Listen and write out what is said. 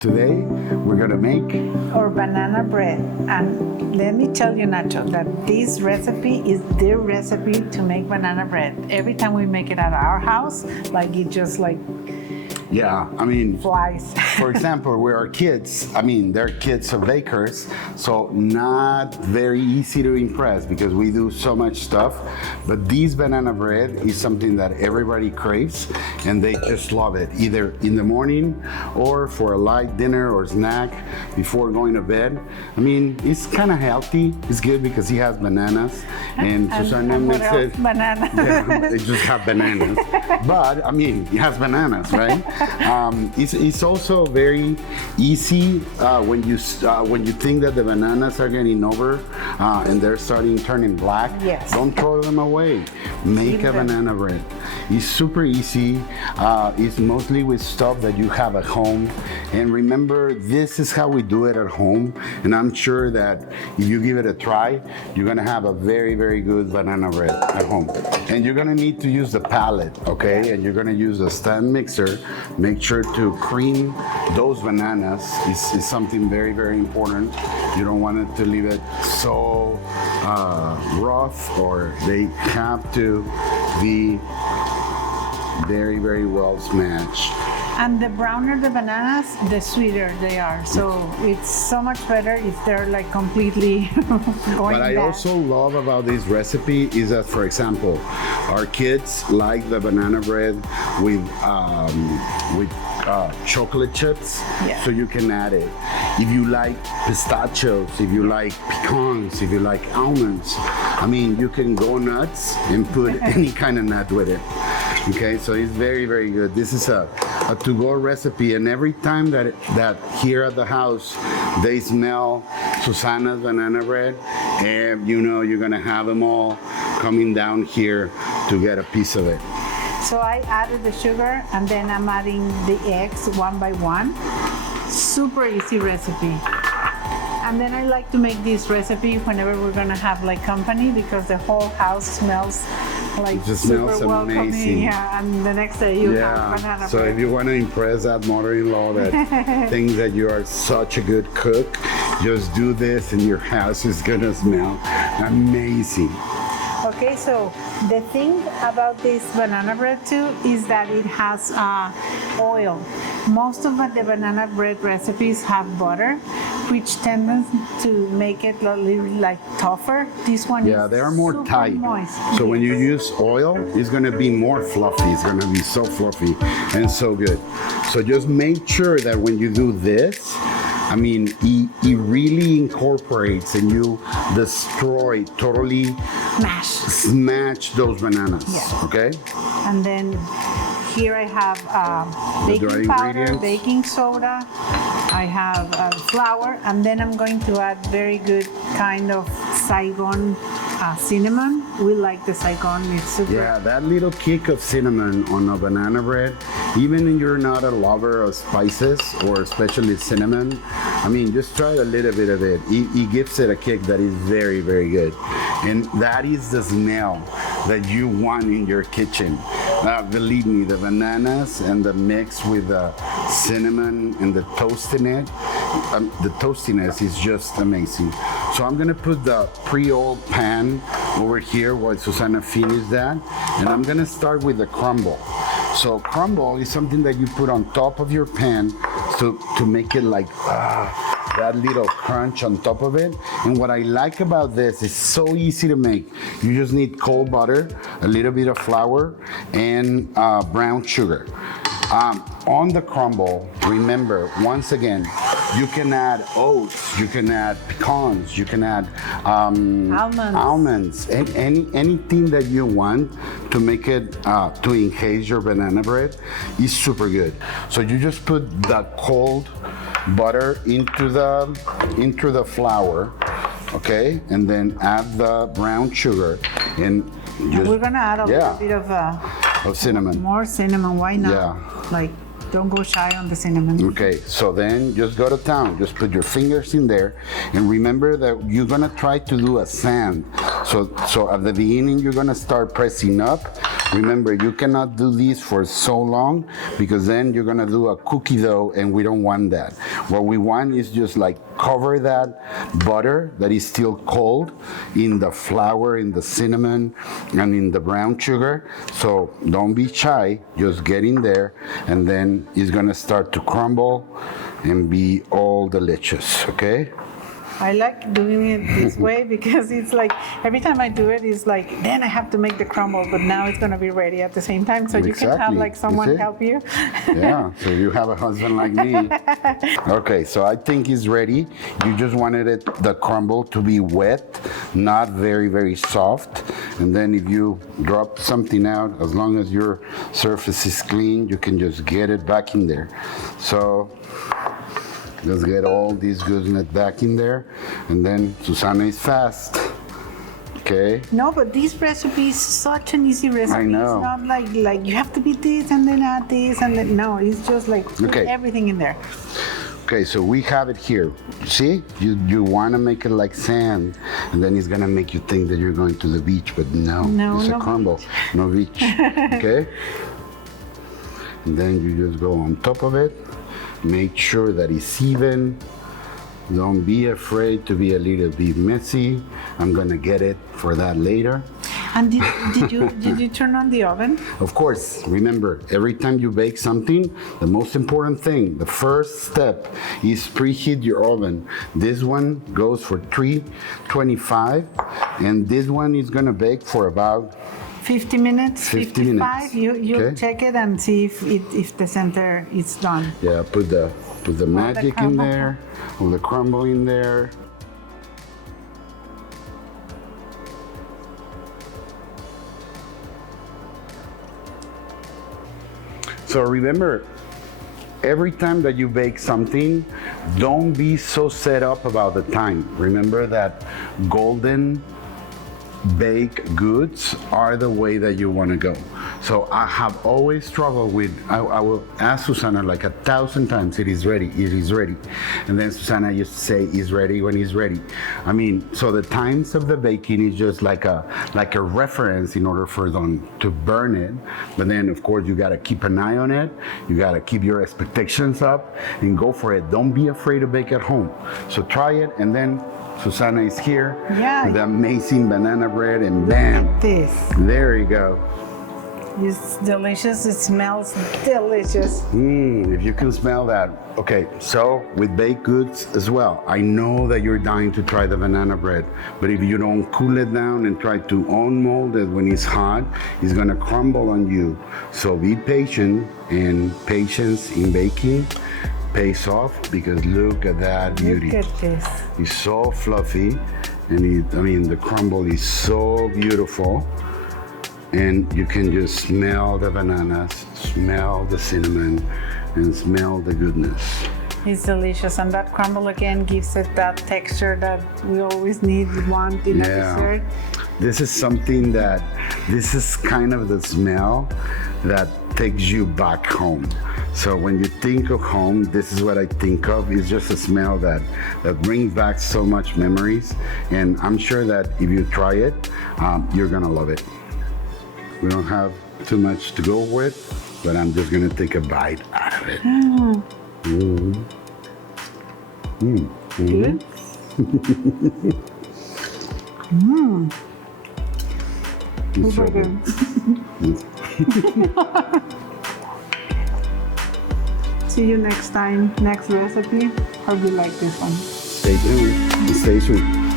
Today, we're gonna make or banana bread. And let me tell you, Nacho, that this recipe is the recipe to make banana bread. Every time we make it at our house, like it just like flies. for example, where our kids, they're kids of bakers, so not very easy to impress because we do so much stuff. But this banana bread is something that everybody craves and they just love it, either in the morning or for a light dinner or snack before going to bed. It's kind of healthy. It's good because he has bananas and Susana makes it. Banana. Yeah, they just have bananas. But it has bananas, right? It's also very easy when you think that the bananas are getting over and they're turning black. Yes. Don't throw them away. Make a banana bread. It's super easy. It's mostly with stuff that you have at home. And remember, this is how we do it at home. And I'm sure that if you give it a try, you're gonna have a very, very good banana bread at home. And you're gonna need to use the palette, okay? And you're gonna use a stand mixer. Make sure to cream those bananas. Is something very, very important. You don't want it to leave it so rough, or they have to be very, very well smashed. And the browner the bananas, the sweeter they are. So it's so much better if they're like completely going What I bad. also love about this recipe is that, for example, our kids like the banana bread with chocolate chips, Yeah. so you can add it. If you like pistachios, if you like pecans, if you like almonds, you can go nuts and put any kind of nut with it. Okay, so it's very, very good. This is a to-go recipe, and every time that here at the house they smell Susana's banana bread, and you're gonna have them all coming down here to get a piece of it. So I added the sugar and then I'm adding the eggs one by one. Super easy recipe. And then I like to make this recipe whenever we're gonna have like company, because the whole house smells like It just super smells welcoming. amazing. Yeah, and the next day you have banana So bread. if you want to impress that mother-in-law that thinks that you are such a good cook, just do this and your house is gonna smell amazing. Okay, so the thing about this banana bread too is that it has oil. Most of the banana bread recipes have butter, which tends to make it a little like tougher. This one Yeah, is they are more super tight. moist. So when you Yes. use oil, it's gonna be more fluffy. It's gonna be so fluffy and so good. So just make sure that when you do this, it really incorporates and you totally Mash. smash those bananas. Yeah. Okay? And then here I have The dry baking powder, ingredients. baking soda. I have flour, and then I'm going to add very good kind of Saigon cinnamon. We like the Saigon. It's super. Yeah, that little kick of cinnamon on a banana bread, even if you're not a lover of spices or especially cinnamon, just try a little bit of it. It gives it a kick that is very, very good. And that is the smell that you want in your kitchen. Believe me, the bananas and the mix with the cinnamon and the toastiness is just amazing. So I'm gonna put the pre-oiled pan over here while Susana finishes that, and I'm gonna start with the crumble. So crumble is something that you put on top of your pan to make it like that little crunch on top of it. And what I like about this is so easy to make. You just need cold butter, a little bit of flour, and brown sugar. On the crumble, remember, once again, you can add oats, you can add pecans, you can add almonds, and anything that you want to make it to enhance your banana bread is super good. So you just put the cold butter into the flour, okay, and then add the brown sugar, and We're gonna add a little bit of cinnamon. more cinnamon. Why not? Yeah. Like don't go shy on the cinnamon. Okay, so then just go to town. Just put your fingers in there, and remember that you're gonna try to do a sand. So at the beginning, you're gonna start pressing up. Remember, you cannot do this for so long because then you're gonna do a cookie dough, and we don't want that. What we want is just like cover that butter that is still cold in the flour, in the cinnamon, and in the brown sugar. So don't be shy, just get in there, and then it's gonna start to crumble and be all delicious, okay? I like doing it this way because it's like every time I do it, it's like then I have to make the crumble, but now it's gonna be ready at the same time. So you can have Exactly. like someone That's it. help you. Yeah, so you have a husband like me. Okay, so I think it's ready. You just wanted the crumble to be wet, not very, very soft. And then if you drop something out, as long as your surface is clean, you can just get it back in there. So let's get all this goodness back in there. And then Susana is fast. Okay. No, but this recipe is such an easy recipe. I know. It's not like you have to beat this and then add this and then no, it's just like put Okay. everything in there. Okay, so we have it here. See, you want to make it like sand, and then it's gonna make you think that you're going to the beach, but no, No, it's a no crumble, no beach. Okay, and then you just go on top of it. Make sure that it's even. Don't be afraid to be a little bit messy. I'm gonna get it for that later. And did you turn on the oven? Of course, remember, every time you bake something, the most important thing, the first step is preheat your oven. This one goes for 325, and this one is gonna bake for about 50 minutes, 50 minutes. 55. You Okay. check it and see if the center is done. Yeah, put the magic in crumble. there, or the crumble in there. So remember, every time that you bake something, don't be so set up about the time. Remember that golden baked goods are the way that you want to go. So I have always struggled with, I will ask Susana like 1,000 times, it is ready, it is ready. And then Susana used to say, it's ready when it's ready. I mean, so the times of the baking is just like a reference in order for them to burn it. But then of course you gotta keep an eye on it. You gotta keep your expectations up and go for it. Don't be afraid to bake at home. So try it, and then Susana is here Yeah. with amazing banana bread, and bam, This there you go. is delicious. It smells delicious. If you can smell that. Okay, so with baked goods as well, I know that you're dying to try the banana bread, but if you don't cool it down and try to unmold it when it's hot, it's gonna crumble on you. So be patient, and patience in baking pays off, because look at that beauty. Look at this. It's so fluffy, and the crumble is so beautiful. And you can just smell the bananas, smell the cinnamon, and smell the goodness. It's delicious, and that crumble again gives it that texture that we always want in a dessert. This is something this is kind of the smell that takes you back home. So when you think of home, this is what I think of. It's just a smell that brings back so much memories. And I'm sure that if you try it, you're gonna love it. We don't have too much to go with, but I'm just gonna take a bite out of it. Good. It's so Super good. good. See you next time, next recipe. Hope you like this one. Stay tuned and stay tuned.